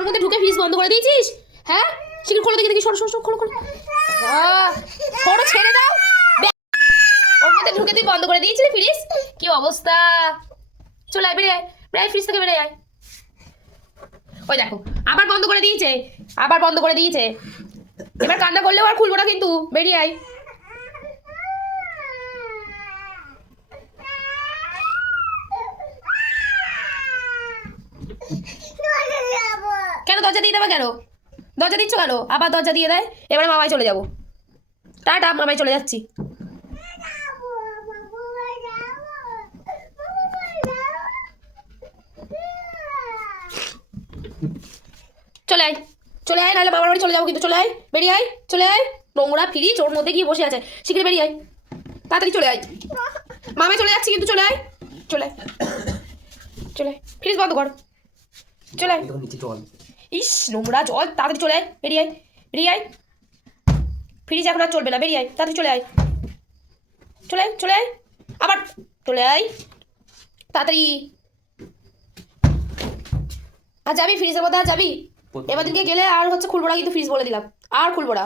ওর মধ্যে ঢুকে ফ্রিজ বন্ধ করে দিয়েছিস? হ্যাঁ শিগগির খোলো দেখি, সরো সরো খোলো খোলো, সরো ছেড়ে দাও। ওর মধ্যে ঢুকে তুই বন্ধ করে দিয়েছিলি ফ্রিজ? কি অবস্থা! চলে আয়, বেরিয়ে আয়, বেরিয়ে আয়, ফ্রিজ থেকে বেরিয়ে আয়। ওই দেখো আবার বন্ধ করে দিয়েছে, আবার বন্ধ করে দিয়েছে। এবার কান্না করলেও আর খুলবো না কিন্তু, বেরিয়ে আয়। কেন দরজা দিয়ে দেবে কেন? দরজা দিচ্ছ কেন? আবার দরজা দিয়ে দেয়। এবারে মামায় চলে যাবো। টাটা, মামায় চলে যাচ্ছি। চলে আয়, চলে আয়, নাহলে মামার বাড়ি চলে যাবো কিন্তু। চলে আয়, বেরিয়ে আয়, চলে আয়। নোংরা ফ্রিজ ওর মধ্যে গিয়ে বসে আছে, শিগগির বেরিয়ে আয়, তাড়াতাড়ি চলে আয়। মামায় চলে যাচ্ছি কিন্তু, চলে আয়, চলে আয়, চলে আয়, ফ্রিজ বন্ধ কর, চলে আয়। ইস নোংরা জল, তাড়াতাড়ি চলে আয়, বেরিয়ে আয়, বেরিয়ে আয়। ফ্রিজ এখন আর চলবে না, বেরিয়ে আয়, তাড়াতাড়ি চলে আয়, চলে আয়, চলে আয়, আবার চলে আয়, তাড়াতাড়ি। আর যাবি ফ্রিজের মধ্যে? আর যাবি? এবার দিনকে গেলে আর হচ্ছে খুলবো না কিন্তু, ফ্রিজ বলে দিলাম, আর খুলবো না।